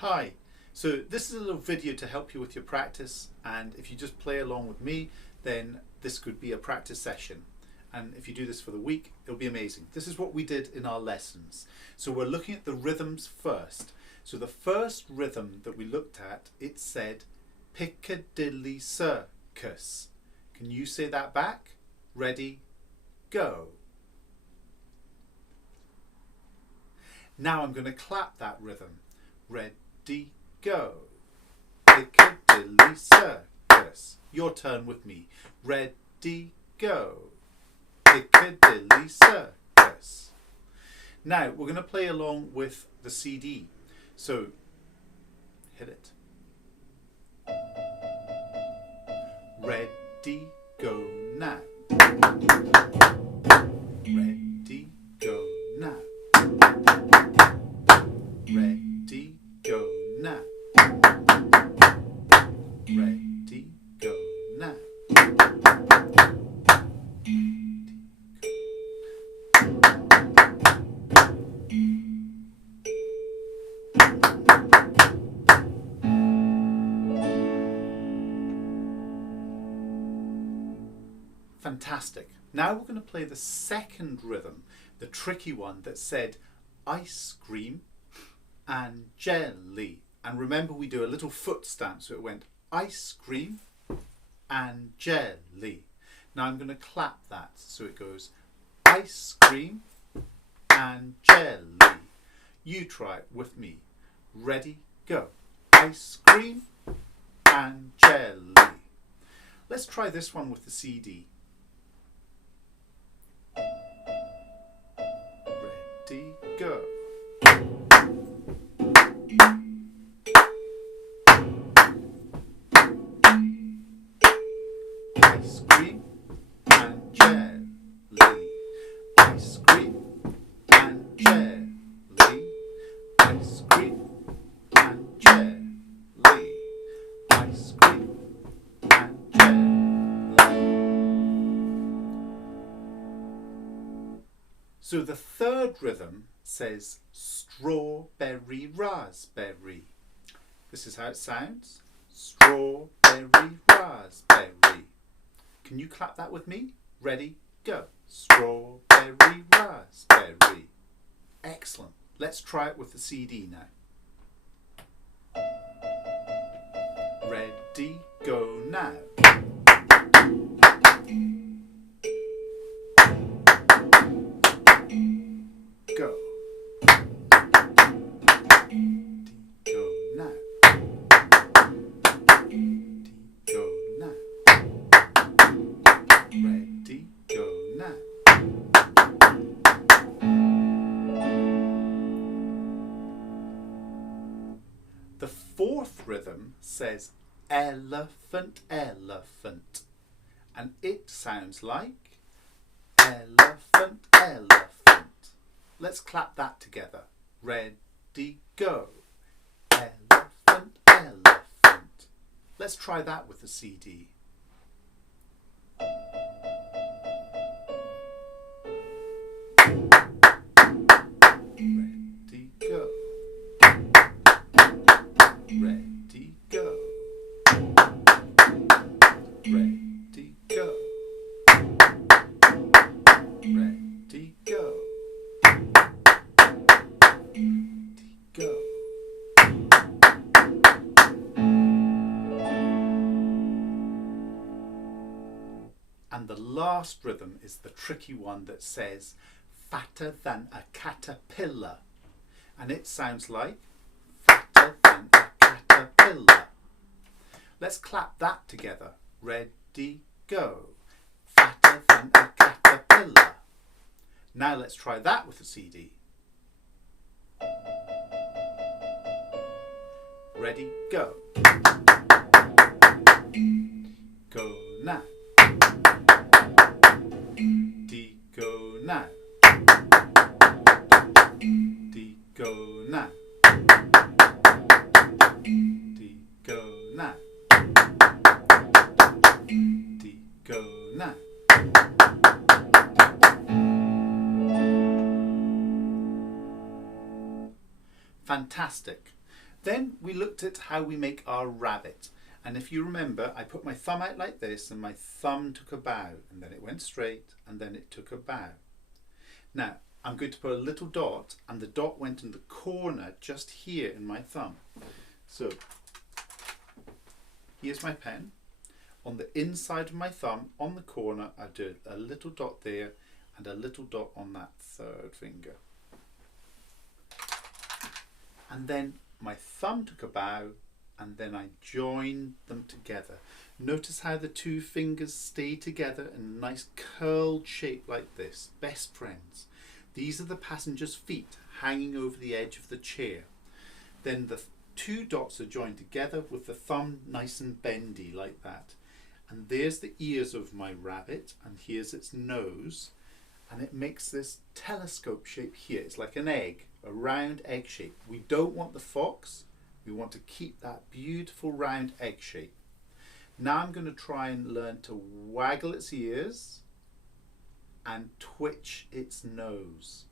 Hi, so this is a little video to help you with your practice, and if you just play along with me, then this could be a practice session. And if you do this for the week, it'll be amazing. This is what we did in our lessons. So we're looking at the rhythms first. So the first rhythm that we looked at, it said Piccadilly Circus. Can you say that back? Ready, go. Now I'm going to clap that rhythm. Ready, go. Piccadilly Circus. Your turn with me. Ready, go. Piccadilly Circus. Now we're going to play along with the CD. So hit it. Ready, go now. Ready, go now. Ready, go now. Ready, go now. Fantastic. Now we're going to play the second rhythm, the tricky one that said ice cream and jelly. And remember, we do a little foot stamp, so it went ice cream and jelly. Now I'm going to clap that, so it goes ice cream and jelly. You try it with me. Ready, go. Ice cream and jelly. Let's try this one with the CD. Ready, go. Ice cream and jelly. Ice cream and jelly. Ice cream and jelly. Ice cream and jelly. So the third rhythm says strawberry raspberry. This is how it sounds. Strawberry raspberry. Can you clap that with me? Ready, go. Strawberry raspberry. Excellent. Let's try it with the CD now. Ready, go now. Go. Go now. Go now. Ready, go now. The fourth rhythm says elephant, elephant. And it sounds like elephant, elephant. Let's clap that together. Ready, go. Elephant, elephant. Let's try that with the CD. Ready, go. Ready, go. Ready, go. Ready, go. Ready, go. And the last rhythm is the tricky one that says fatter than a caterpillar. And it sounds like fatter than a caterpillar. Let's clap that together. Ready, go. Fatter than a caterpillar. Now let's try that with the CD. Ready, go. Go now. Ready, go now. Ready, go now. Ready, go now. Ready, go now. Fantastic. Then we looked at how we make our rabbit. And if you remember, I put my thumb out like this and my thumb took a bow, and then it went straight and then it took a bow. Now I'm going to put a little dot, and the dot went in the corner just here in my thumb. So here's my pen. On the inside of my thumb, on the corner, I do a little dot there and a little dot on that third finger. And then my thumb took a bow, and then I joined them together. Notice how the two fingers stay together in a nice curled shape like this. Best friends. These are the passenger's feet hanging over the edge of the chair. Then the two dots are joined together with the thumb nice and bendy like that. And there's the ears of my rabbit, and here's its nose, and it makes this telescope shape here. It's like an egg, a round egg shape. We don't want the fox, we want to keep that beautiful round egg shape. Now I'm going to try and learn to waggle its ears and twitch its nose.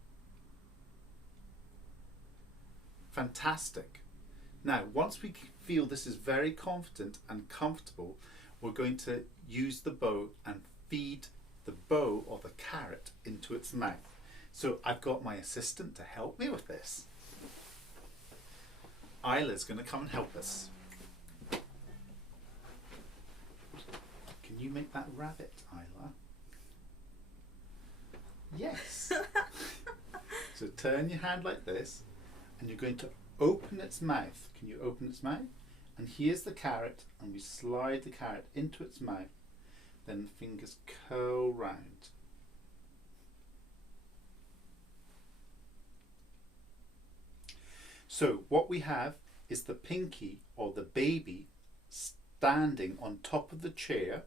Fantastic. Now, once we feel this is very confident and comfortable, we're going to use the bow and feed the bow or the carrot into its mouth. So I've got my assistant to help me with this. Isla's going to come and help us. Can you make that rabbit, Isla? Yes. So turn your hand like this, and you're going to open its mouth. Can you open its mouth? And here's the carrot, and we slide the carrot into its mouth. Then the fingers curl round. So what we have is the pinky, or the baby, standing on top of the chair,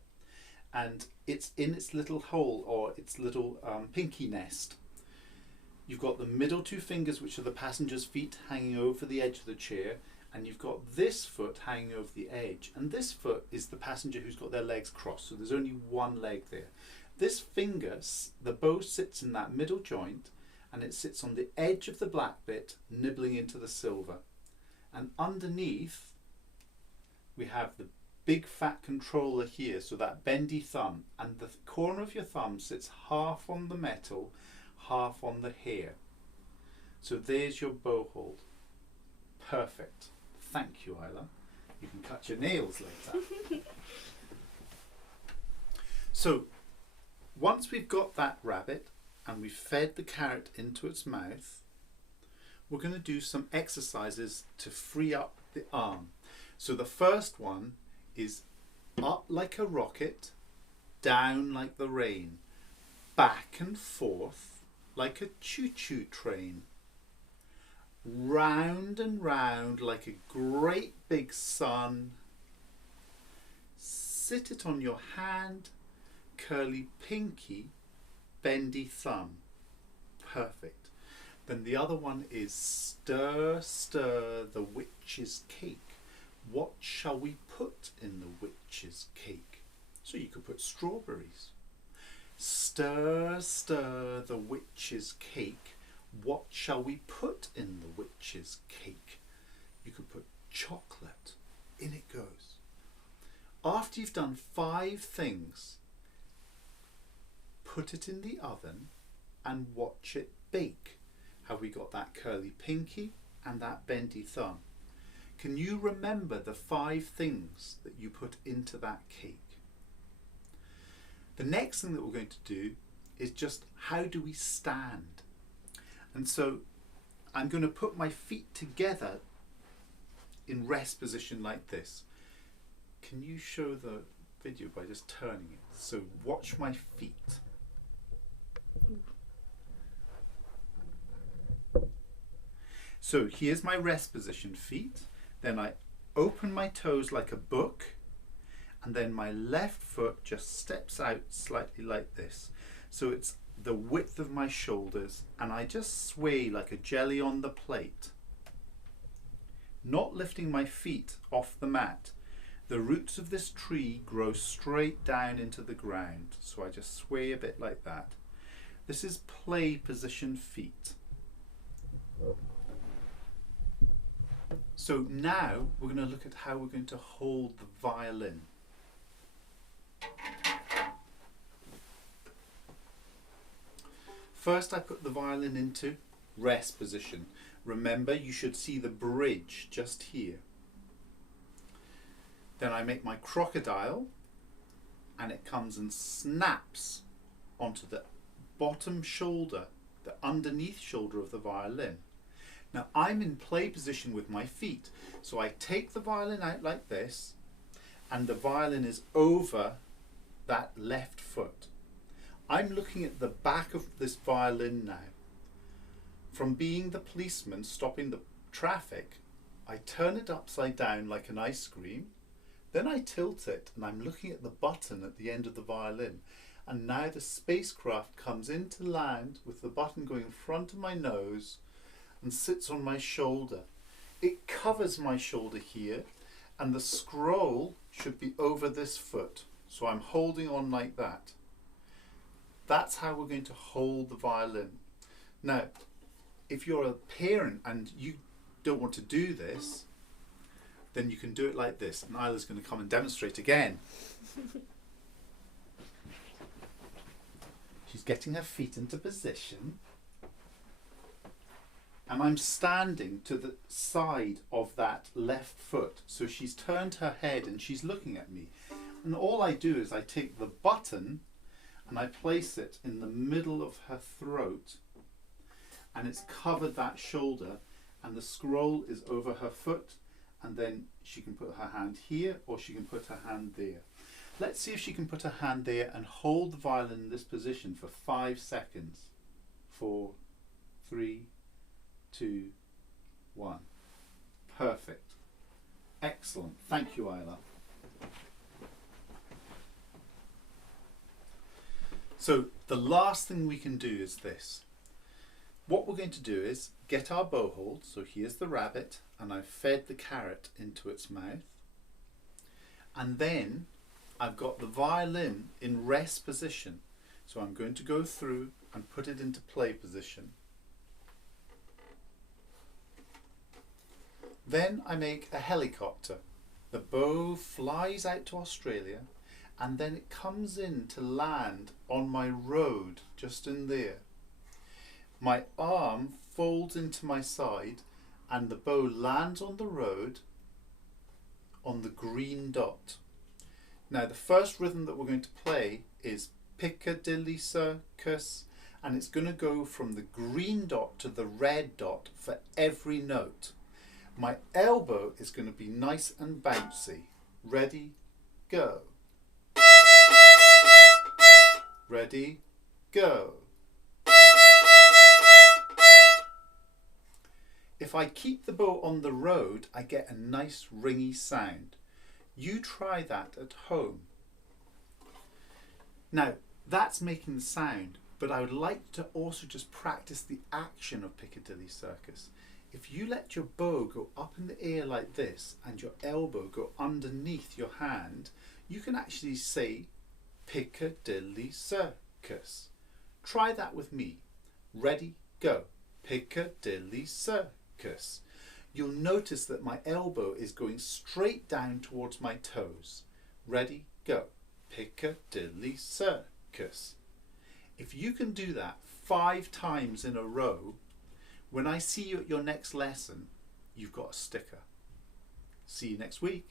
and it's in its little hole, or its little pinky nest. You've got the middle two fingers, which are the passenger's feet, hanging over the edge of the chair, and you've got this foot hanging over the edge, and this foot is the passenger who's got their legs crossed, so there's only one leg there. This finger, the bow sits in that middle joint, and it sits on the edge of the black bit, nibbling into the silver. And underneath, we have the big fat controller here, so that bendy thumb, and the corner of your thumb sits half on the metal, half on the hair. So there's your bow hold. Perfect. Thank you, Isla. You can cut your nails later. So once we've got that rabbit and we've fed the carrot into its mouth, we're going to do some exercises to free up the arm. So the first one is up like a rocket, down like the rain, back and forth like a choo-choo train, round and round like a great big sun. Sit it on your hand, curly pinky, bendy thumb. Perfect. Then the other one is stir, stir the witch's cake. What shall we put in the witch's cake? So you could put strawberries. Stir, stir the witch's cake. What shall we put in the witch's cake? You could put chocolate. In it goes. After you've done 5 things, put it in the oven and watch it bake. Have we got that curly pinky and that bendy thumb? Can you remember the 5 things that you put into that cake? The next thing that we're going to do is just how do we stand? And so I'm going to put my feet together in rest position like this. Can you show the video by just turning it? So watch my feet. So here's my rest position feet. Then I open my toes like a book, and then my left foot just steps out slightly like this. So it's the width of my shoulders, and I just sway like a jelly on the plate. Not lifting my feet off the mat. The roots of this tree grow straight down into the ground, so I just sway a bit like that. This is play position feet. So now we're going to look at how we're going to hold the violin. First I put the violin into rest position. Remember, you should see the bridge just here. Then I make my crocodile, and it comes and snaps onto the bottom shoulder, the underneath shoulder of the violin. Now I'm in play position with my feet, so I take the violin out like this, and the violin is over that left foot. I'm looking at the back of this violin now. From being the policeman stopping the traffic, I turn it upside down like an ice cream, then I tilt it and I'm looking at the button at the end of the violin, and now the spacecraft comes in to land with the button going in front of my nose and sits on my shoulder. It covers my shoulder here, and the scroll should be over this foot, so I'm holding on like that. That's how we're going to hold the violin. Now, if you're a parent and you don't want to do this, then you can do it like this. And Isla's going to come and demonstrate again. She's getting her feet into position. And I'm standing to the side of that left foot. So she's turned her head and she's looking at me. And all I do is I take the button and I place it in the middle of her throat, and it's covered that shoulder, and the scroll is over her foot, and then she can put her hand here or she can put her hand there. Let's see if she can put her hand there and hold the violin in this position for 5 seconds. 4, 3, 2, 1. Perfect. Excellent. Thank you, Isla. So the last thing we can do is this. What we're going to do is get our bow hold. So here's the rabbit, and I've fed the carrot into its mouth. And then I've got the violin in rest position. So I'm going to go through and put it into play position. Then I make a helicopter. The bow flies out to Australia, and then it comes in to land on my road just in there. My arm folds into my side and the bow lands on the road on the green dot. Now the first rhythm that we're going to play is Piccadilly Circus, and it's going to go from the green dot to the red dot for every note. My elbow is going to be nice and bouncy. Ready, go. Ready, go. If I keep the bow on the road, I get a nice ringy sound. You try that at home. Now, that's making the sound, but I would like to also just practice the action of Piccadilly Circus. If you let your bow go up in the air like this and your elbow go underneath your hand, you can actually say Piccadilly Circus. Try that with me. Ready, go. Piccadilly Circus. You'll notice that my elbow is going straight down towards my toes. Ready, go. Piccadilly Circus. If you can do that 5 times in a row, when I see you at your next lesson, you've got a sticker. See you next week.